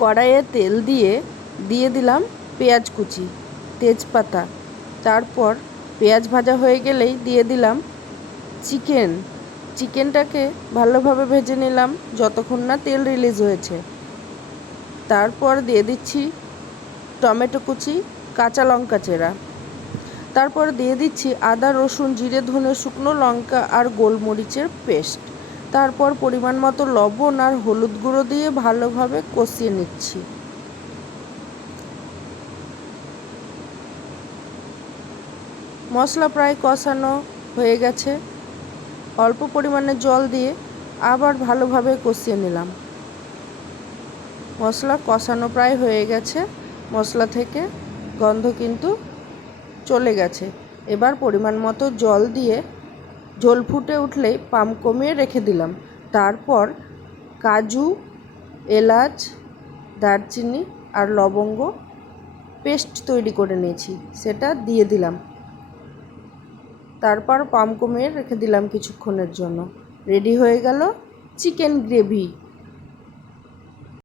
কড়াইয়ে তেল দিয়ে দিলাম পেঁয়াজ কুচি, তেজপাতা। তারপর পেঁয়াজ ভাজা হয়ে গেলেই দিয়ে দিলাম চিকেনটাকে ভালোভাবে ভেজে নিলাম যতক্ষণ না তেল রিলিজ হয়েছে। তারপর দিয়ে দিচ্ছি টমেটো কুচি, কাঁচা লঙ্কা চেরা। তারপর দিয়ে দিচ্ছি আদা, রসুন, জিরে, ধনে, শুকনো লঙ্কা আর গোলমরিচের পেস্ট। তারপর পরিমাণ মতো লবণ আর হলুদ গুঁড়ো দিয়ে ভালোভাবে কষিয়ে নিচ্ছি। মশলা প্রায় কষানো হয়ে গেছে। অল্প পরিমাণে জল দিয়ে আবার ভালোভাবে কষিয়ে নিলাম। মশলা কষানো প্রায় হয়ে গেছে, মশলা থেকে গন্ধ কিন্তু চলে গেছে। এবার পরিমাণ মতো জল দিয়ে ঝোল ফুটে উঠলেই পাম কমিয়ে রেখে দিলাম। তারপর কাজু, এলাচ, দারচিনি আর লবঙ্গ পেস্ট তৈরি করে নিয়েছি, সেটা দিয়ে দিলাম। তারপর পাম কমিয়ে রেখে দিলাম কিছুক্ষণের জন্য। রেডি হয়ে গেল চিকেন গ্রেভি।